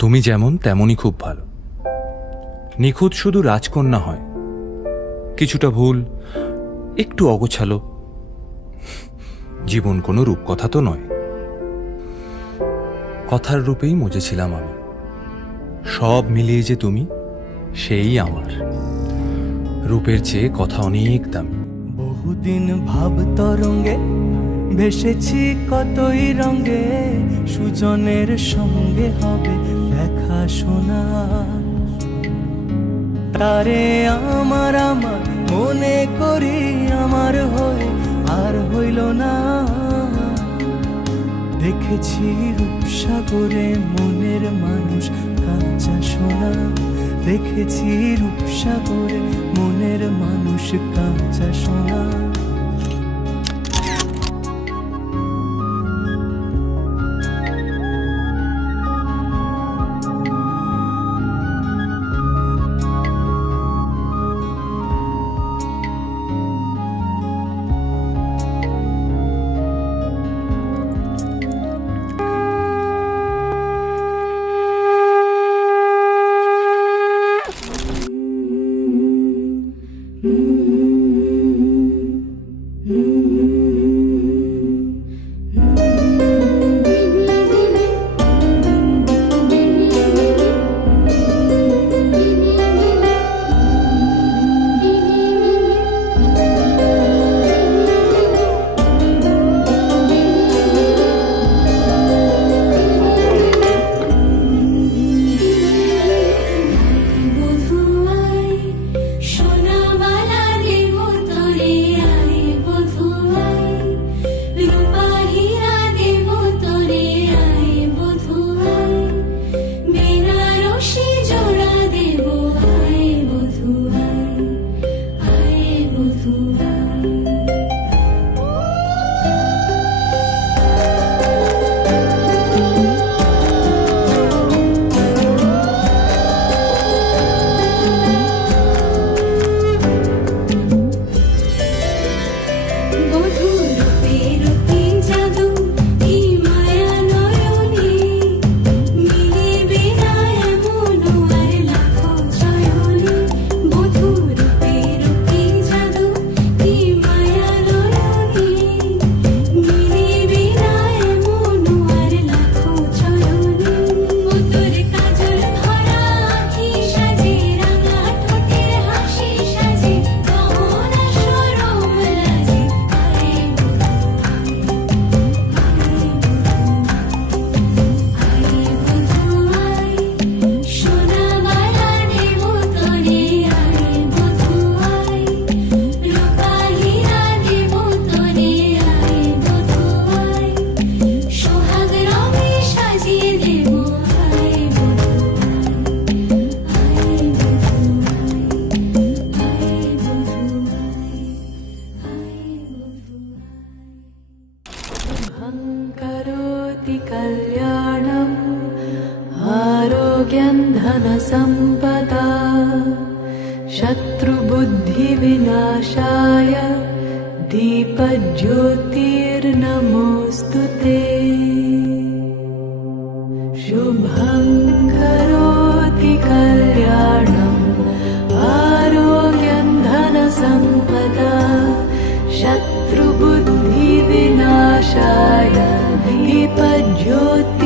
তুমি যেমন, তেমনই খুব ভালো। নিখুঁত শুধু রাজকন্যা হয়। কিছুটা ভুল, একটু অগোছালো। জীবন কোনো রূপকথা তো নয়। কথার রূপেই মজেছিলাম আমি। সব মিলিয়ে যে তুমি, সেই আমার। রূপের চেয়ে কথা অনেক দামি। বহুদিন ভাব তরঙ্গে, ভেসেছি কতই রঙ্গে, সুজনের সঙ্গে হবে দেখা শোনা। তারে আমার আমার মনে করি আমার হয়ে আর হইল না। দেখেছি রূপসাগরে মনের মানুষ কাঁচা সোনা। দেখেছি রূপসাগরে মনের মানুষ কাঁচা সোনা। আয় धनसम्पदा शत्रुबुद्धिविनाशाय दीपज्योतिर्नमोऽस्तु ते। शुभं करोति कल्याणम् आरोग्यं धनसम्पदा शत्रुबुद्धिविनाशाय दीपज्योतिर्नमोऽस्तु